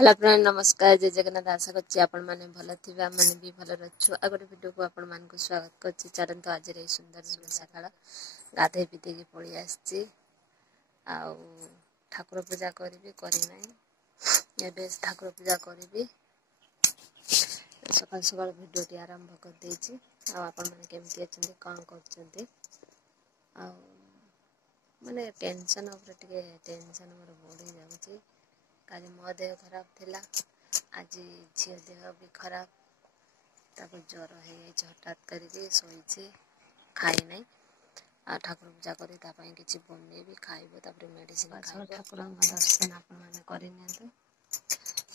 Hello friend नमस्कार जय जगन्नाथ आशा करछि आपण माने भल थिबे आ माने भी भल रछु आ गोटे वीडियो को आपण मान को स्वागत करछि चरंत आज रे सुंदर सुंदर सकाळ गाधे पिते की पळी आछि आ ठाकुर पूजा करबी करि नै एबे ठाकुर पूजा करबी सकाळ सकाळ वीडियो टी आरंभ कर देछि आ आपण माने केमति अछन्ते कोन करछन्ते आ माने टेंशन ऊपर टिके टेंशन मोर बढ़ी जाउछि काली मो देह खराब थिला आज झील देह भी खराब तापर ज्वर हो हठात करके शोचे खाई नहीं आ ठाकुर पूजा करी ता पई किछि बने भी खाइबो तापर मेडिसिन खाइबो ठाकुर दर्शन आपण माने करि नियंतु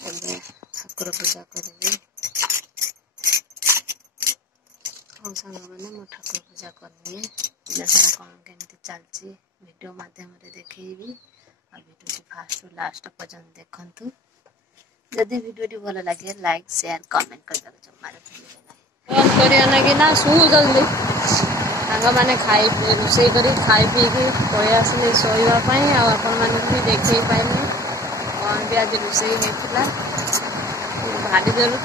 एबे ठाकुर पूजा करबी हम संग माने मो ठाकुर पूजा करनी दिन सारा कौन केमती चलची वीडियो माध्यम रे देखैबी आ वीडियो को फास्ट लास्ट पर्यंत देखंतु जदि वीडियो टी भल लागे लाइक शेयर कमेंट करबा जमा फोन करिया लागे ना सु जल्दी सांग माने खाई रुसई करी खाई पी के पळे आसले सोइबा पई आ अपन माने भी देखै पाइने कोन भी आज रुसई हेतिला भारी जरूर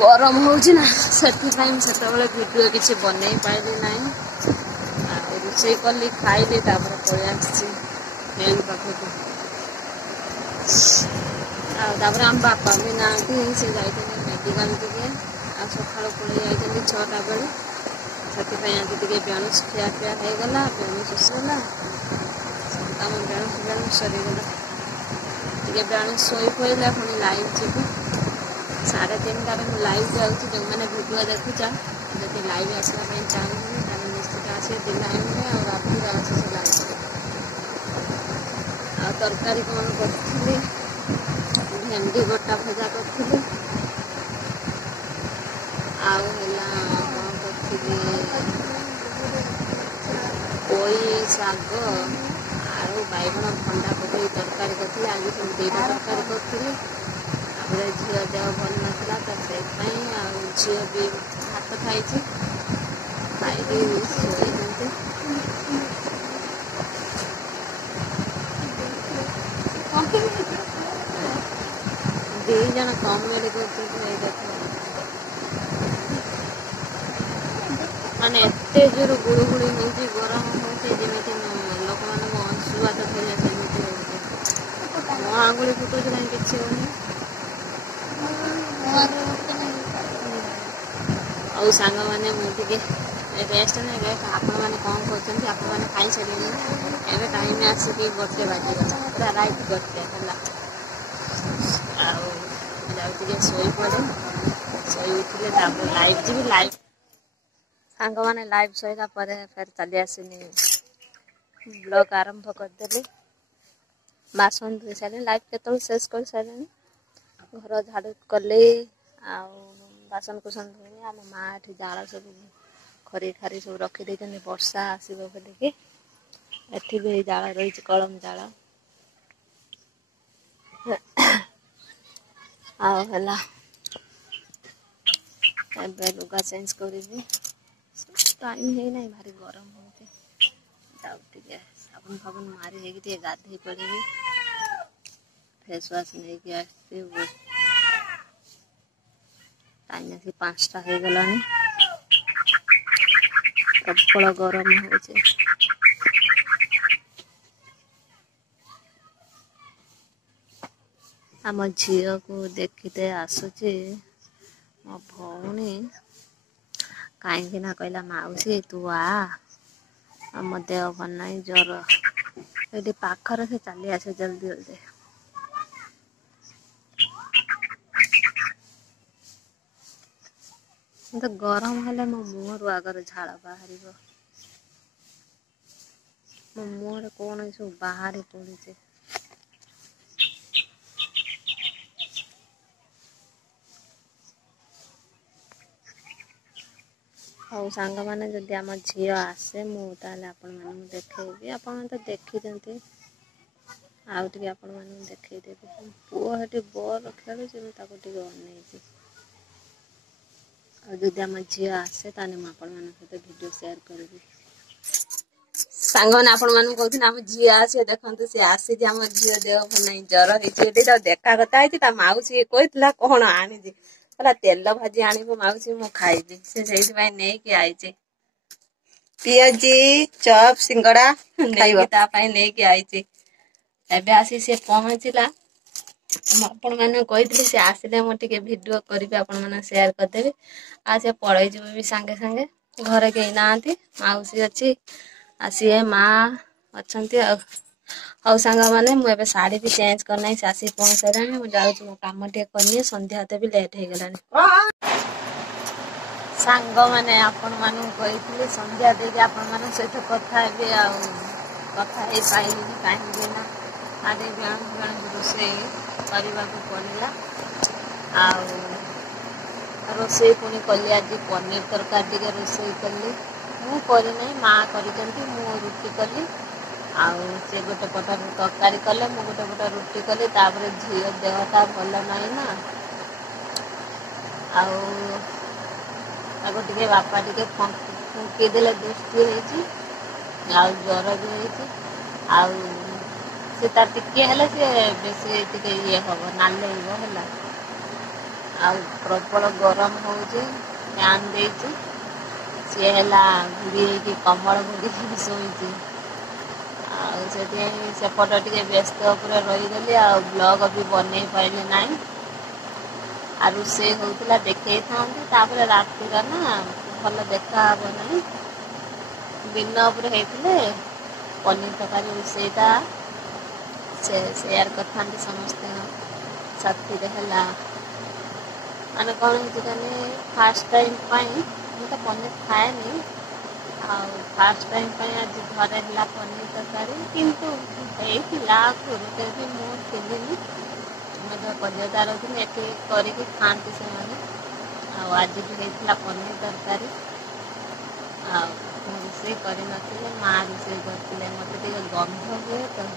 गरम होउछि ना सेति टाइम सेते बेले वीडियो किछि बनै पाइली नै आ रुसई करली खाइली तापर पळे आछि फैन पाखो तापर आम बापा भी ना से जाइए मेडिकल टे आ सका पड़े जाइए 6टा बेले से आज टे बेणुस खियापिया होगला बेणुस आसगला कम बेणुस बेणुस सरीगला टे बेणुस शोई पड़ा पुणी लाइव जी 3:30 मुझे लाइव जाऊँगी जो मैंने भिडियो देखुचा जब लाइव आसला चाहिए निश्चित आसे दिन टाइम और रात आसे से लाइव आ तरकारी कौन करी भेंडी गोटा भजा करी पोई शाग आलू बैगण भंडा पकई तरकारी करी आज सब 2टा तरकारी करी झील देह भल नाला तो झील भी भात खाई खाई दी जन कम माने एते जोर गुड़गुड़ी होती गरम होती जमी लोक मान अंशुघात थैले सेमती मो आंगुली फुटुच कहीं किसी हो सांग मैंने मुझे रेस्ट नहीं आपण मैंने कौन कर आपण मैंने खाई सारे एवं टाइम आसिक 1 बाजिगला पूरा राइट 1 है शोई पड़े शोई उठिले लाइव जी लाइव सांग मैंने लाइव सैला फिर चली आसनी ब्लॉग आरंभ करदेली बासन धोई सारे लाइव केत शेष कर सारे घर झाड़ू कले बासन कुसन धोनी आम माँ एठी जाल सब खरी खारी सब रखी वर्षा आसब बोलिकी एठी भी जाल रही कलम जाल आला लुगा चेंज करी टाइम है ना भारी गरम होते साबुन फाबुन मारी है गाधे पड़ी फेस वाश नहीं आसती टाइम आसी 5टा हो गला प्रबल गरम हो आम झी को देखते आसुची मो भौणी कहीं ना कहला मौसी तू आ मो देह भल ना ज्वर ये पाखर से चली आसे जल्दी जल्दी तो गरम हेले मो मुहर आगर झाड़ बाहर मो मुहर कौन सब बाहर पड़े और सांग मैंने जदि आम झी आसे मुझे आपण मान देखी आपण तो देखी आउटे आपण मान देखदेवी पुओ हे बल खेलुचे अनईजी और जदि आम झी आसे ताने मुझे भिडियो शेयर करी। ସାଙ୍ଗମାନେ ଆପଣ ମାନଙ୍କୁ କହୁଥିଲି ଆମ ଝିଅ ଆସିବ ଦେଖନ୍ତୁ ସେ ଆସିଛି ଆମ ଝିଅ ଦେହ ଭଲ ନାହିଁ ଜ୍ୱର ହେଇଛି ଏଠି ତ ଦେଖା କଥା ହେଇଛି ତା ମାଉସୀ କହିଥିଲା କଣ ଆଣିଛି କହିଲା ତେଲ ଭାଜି ଆଣିବୁ ମାଉସୀ ମୁଁ ଖାଇବି ସେ ସେଇଥିପାଇଁ ନେଇକି ଆଇଛି ପିଆଜି ଚପ୍ ସିଙ୍ଗଡା ନେଇକି ତା ପାଇଁ ନେଇକି ଆଇଛି ଏବେ ଆସି ସେ ପହଞ୍ଚିଲା ଆପଣ ମାନଙ୍କୁ କହିଥିଲି ସେ ଆସିଲେ ମୁଁ ଟିକେ ଭିଡିଓ କରିବି ଆପଣ ମାନଙ୍କୁ ସେୟାର କରିଦେବି ଆଉ ସେ ପଳେଇ ଯିବ ବି ସାଙ୍ଗେ ସାଙ୍ଗେ ଘରେ କେହି ନାହାନ୍ତି ମାଉସୀ ଅଛି ଆଉ ସିଏ ମା ଅଛନ୍ତି ଆଉ ହଉ ସାଙ୍ଗମାନେ ମୁଁ ଏବେ ଶାଢୀ ବି ଚେଞ୍ଜ କରିନାହିଁ ସେ ଆସିକି ପହଞ୍ଚିଲାଣି ମୁଁ ଯାଉଛି ମୋ କାମ ଟିକେ କରିନି ସନ୍ଧ୍ୟା ହାତେ ବି ଲେଟ୍ ହେଇଗଲାଣି ସାଙ୍ଗମାନେ ଆପଣ ମାନଙ୍କୁ କହିଥିଲି ସନ୍ଧ୍ୟା ଦେଇକି ଆପଣ ମାନଙ୍କ ସହିତ କଥା ହେବି ଆଉ କଥା ହେଇପାରିଲିନି କାହିଁକି ନା ଆଜି ଜଣଙ୍କୁ ରୋଷେଇ କରିବାକୁ ପଡ଼ିଲା ଆଉ ରୋଷେଇ ପୁଣି କଲି ଆଜି ପନିର ତରକାରୀ ଟିକେ ରୋଷେଇ କଲି ମୁଁ କରିନାହିଁ ମା କରିଛନ୍ତି ମୁଁ ରୁଟି କଲି ଆଉ ସେ ଗୋଟେ ପଟ ତରକାରୀ କଲେ ମୁଁ ଗୋଟେ ପଟ ରୁଟି କଲି ତାପରେ ଝିଅ ଦେହଟା ଭଲ ନାହିଁ ନା ଆଉ ତାକୁ ଟିକେ ବାପା ଟିକେ ଫୁଙ୍କି ଦେଲେ ଦୃଷ୍ଟି ହେଇଛି ଆଉ ଜ୍ୱର ବି ହେଇଛି ଆଉ ସେ ତାର ଟିକେ ହେଲେ ସେ ବେଶୀ ଟିକେ ଇଏ ହବ ନାଲେଇବ ହେଲା ଆଉ ପ୍ରବଳ ଗରମ ହଉଛି ଫ୍ୟାନ ଦେଇଛି ସିଏ ହେଲା ଘୁଡ଼ି ହେଇକି କମଳ ଘୁଡ଼ିକି ଶୋଇଛି ଆଉ ସେଥିପାଇଁ ସେପଟ ଟିକେ ବ୍ୟସ୍ତ ଉପରେ ରହିଗଲି ଆଉ ବ୍ଲଗ ବି ବନେଇ ପାରିଲି ନାହିଁ ଆଉ ରୋଷେଇ ହଉଥିଲା ଦେଖେଇଥାନ୍ତି ତାପରେ ରାତିର ନା ଭଲ ଦେଖା ହବ ନାହିଁ ଦିନ ଉପରେ ହେଇଥିଲେ ପନିର ତରକାରୀ ରୋଷେଇଟା ସେ ସେୟାର କରିଥାନ୍ତି ସମସ୍ତଙ୍କ ସାଥିରେ ହେଲା ମାନେ କଣ ହେଇଛି କାନେ ଫାଷ୍ଟ ଟାଇମ୍ ପାଇଁ ମୁଁ ତ ପନିର ଖାଏନି ଆଉ ଫାଷ୍ଟ ଟାଇମ୍ ପାଇଁ ଆଜି ଘରେ ହେଲା ପନିର ତରକାରୀ କିନ୍ତୁ ହେଇଥିଲା ଆଗରୁ ବି ମୁଁ ଥିଲିନି ମଧ୍ୟ କଲିକତାରେ ରହୁଥିଲି ଏଠି କରିକି ଖାଆନ୍ତି ସେମାନେ ଆଉ ଆଜି ବି ହେଇଥିଲା ପନିର ତରକାରୀ ଆଉ ମୁଁ ରୋଷେଇ କରିନଥିଲି ମା ରୋଷେଇ କରିଥିଲେ ମୋତେ ଟିକେ ଗନ୍ଧ ହୁଏ ତ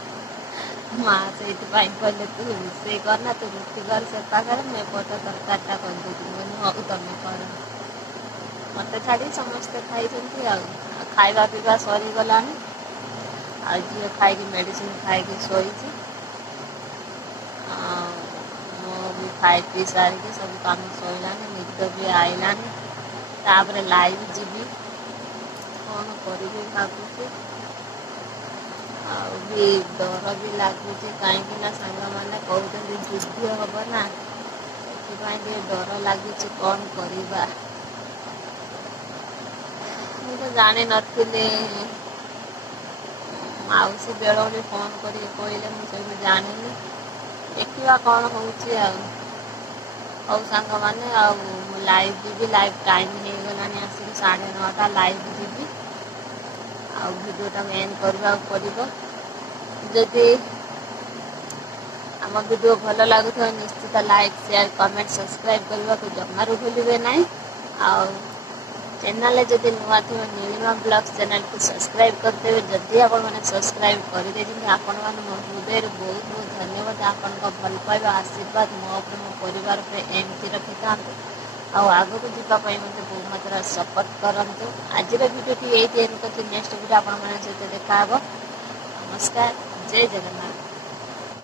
ମା ସେଇଥିପାଇଁ କହିଲେ ତୁ ରୋଷେଇ କରନା ତୁ ରୁଟି କର ସେକା କର ମୁଁ ଏପଟ ତରକାରୀଟା କରିଦେଇଥିଲି ମୁଁ ହଉ ତମେ କର ମୋତେ ଛାଡ଼ି ସମସ୍ତେ ଖାଇଛନ୍ତି ଆଉ ଖାଇବା ପିଇବା ସରିଗଲାଣି ଆଉ ଝିଅ ଖାଇକି ମେଡ଼ିସିନ ଖାଇକି ଶୋଇଛି ଆଉ ମୁଁ ବି ଖାଇ ପିଇ ସାରିକି ସବୁ କାମ ସରିଲାଣି ନିଦ ବି ଆଇଲାଣି ତାପରେ ଲାଇଭ୍ ଯିବି କଣ କରିବି ଭାବୁଛି ଆଉ ବି ଡର ବି ଲାଗୁଛି କାହିଁକି ନା ସାଙ୍ଗମାନେ କହୁଛନ୍ତି ଯୁଦ୍ଧ ହବ ନା ସେଥିପାଇଁ ଟିକେ ଡର ଲାଗୁଛି କଣ କରିବା ମୁଁ ତ ଜାଣିନଥିଲି ମାଉସୀ ବେଳବେଳେ ଫୋନ୍ କରିକି କହିଲେ ମୁଁ ସେଠୁ ଜାଣିନି ଦେଖିବା କଣ ହଉଛି ଆଉ ହଉ ସାଙ୍ଗମାନେ ଆଉ ମୁଁ ଲାଇଭ୍ ଯିବି ଲାଇଭ୍ ଟାଇମ୍ ହେଇଗଲାଣି ଆସିକି 9:30 ଲାଇଭ୍ ଯିବି ଆଉ ଭିଡ଼ିଓଟାକୁ ଏଣ୍ଡ କରିବାକୁ ପଡ଼ିବ ଯଦି ଆମ ଭିଡ଼ିଓ ଭଲ ଲାଗୁଥିବ ନିଶ୍ଚିତ ଲାଇକ୍ ସେୟାର କମେଣ୍ଟ ସବସ୍କ୍ରାଇବ୍ କରିବାକୁ ଜମାରୁ ଭୁଲିବେ ନାହିଁ ଆଉ ଚ୍ୟାନେଲରେ ଯଦି ନୂଆ ଥିବ ନୀଳିମା ବ୍ଲଗ୍ସ ଚ୍ୟାନେଲକୁ ସବସ୍କ୍ରାଇବ୍ କରିଦେବେ ଯଦି ଆପଣମାନେ ସବସ୍କ୍ରାଇବ୍ କରିଦେଇଛନ୍ତି ଆପଣମାନେ ମୋ ହୃଦୟରୁ ବହୁତ ବହୁତ ଧନ୍ୟବାଦ ଆପଣଙ୍କ ଭଲ ପାଇବା ଆଶୀର୍ବାଦ ମୋ ଉପରେ ମୋ ପରିବାର ଉପରେ ଏମିତି ରଖିଥାନ୍ତୁ ଆଉ ଆଗକୁ ଯିବା ପାଇଁ ମୋତେ ବହୁ ମାତ୍ରା ସପୋର୍ଟ କରନ୍ତୁ ଆଜିର ଭିଡ଼ିଓଟି ଏଇଠି ଏଣ୍ଡ କରୁଛି ନେକ୍ସଟ ଭିଡ଼ିଓ ଆପଣମାନଙ୍କ ସହିତ ଦେଖାହେବ ନମସ୍କାର ଜୟ ଜଗନ୍ନାଥ